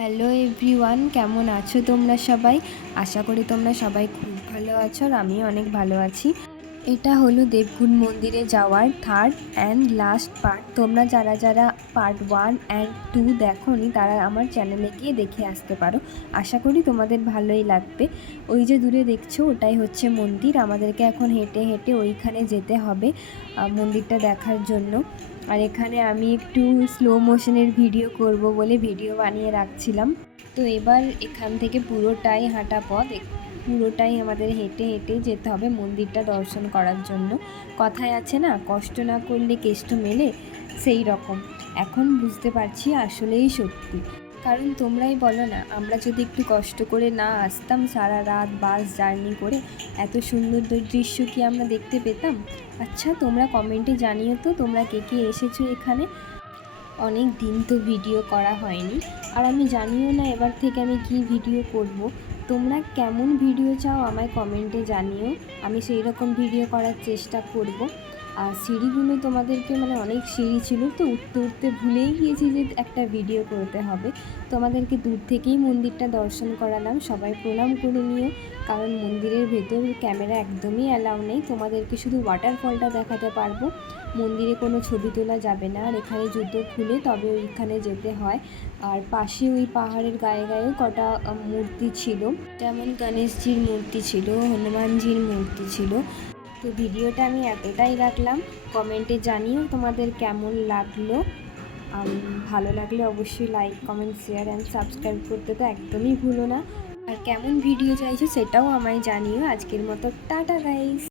Hello everyone, কেমন আছো তোমরা সবাই? আশা করি তোমরা সবাই খুব ভালো আছো আর আমিও অনেক ভালো আছি। এটা হলো দেবকুণ্ড মন্দিরে যাওয়ার থার্ড অ্যান্ড লাস্ট পার্ট। তোমরা যারা যারা পার্ট 1 অ্যান্ড 2 দেখোনি তারা আমার চ্যানেলে গিয়ে দেখে আসতে পারো। আশা করি তোমাদের ভালোই লাগবে। ওই যে দূরে দেখছো ওটাই হচ্ছে মন্দির। আমাদেরকে এখন হেঁটে হেঁটে ওইখানে যেতে হবে মন্দিরটা দেখার জন্য। আর এখানে আমি একটু স্লো মোশনের ভিডিও করব বলে ভিডিও বানিয়ে রাখছিলাম। তো এবার এখান থেকে পুরোটাই হাঁটা পথ, পুরোটাই আমাদের হেঁটে হেঁটে যেতে হবে মন্দিরটা দর্শন করার জন্য। কথায় আছে না, কষ্ট না করলে কেষ্ট মেলে, সেই রকম এখন বুঝতে পারছি আসলেই সত্যি। কারণ তোমরাই বলো না, আমরা যদি একটু কষ্ট করে না আসতাম সারা রাত বাস জার্নি করে, এত সুন্দর দৃশ্য কি আমরা দেখতে পেতাম? আচ্ছা, তোমরা কমেন্টে জানিও তো তোমরা কে কে এসেছো এখানে। অনেক দিন তো ভিডিও করা হয়নি, আর আমি জানিও না এবার থেকে আমি কি ভিডিও করব। তোমরা কেমন ভিডিও চাও আমায় কমেন্টে জানিও, আমি সেই রকম ভিডিও করার চেষ্টা করব। আর সিঁড়িগুলো তোমাদেরকে অনেক সিঁড়ি ছিল তো, উঠতে উঠতে ভুলেই গিয়েছি যে একটা ভিডিও করতে হবে। তোমাদেরকে দূর থেকেই মন্দিরটা দর্শন করালাম, সবাই প্রণাম করে নিও। কারণ মন্দিরের ভেতর ক্যামেরা একদমই অ্যালাউ নেই, তোমাদেরকে শুধু ওয়াটারফলটা দেখাতে পারবো। মন্দিরে কোনো ছবি তোলা যাবে না, আর এখানে জুতো খুলে তবে ওইখানে যেতে হয়। আর পাশে ওই পাহাড়ের গায়ে গায়েও কটা মূর্তি ছিল, যেমন গণেশজির মূর্তি ছিল, হনুমানজির মূর্তি ছিল। তো ভিডিওটা আমি এতটাই রাখলাম, কমেন্টে জানিও তোমাদের কেমন লাগলো। ভালো লাগলে অবশ্যই like comment share and subscribe করতে তো একদমই ভুলো না। আর কেমন ভিডিও চাইছো সেটাও আমায় জানিও। আজকের মতো টাটা গাইস।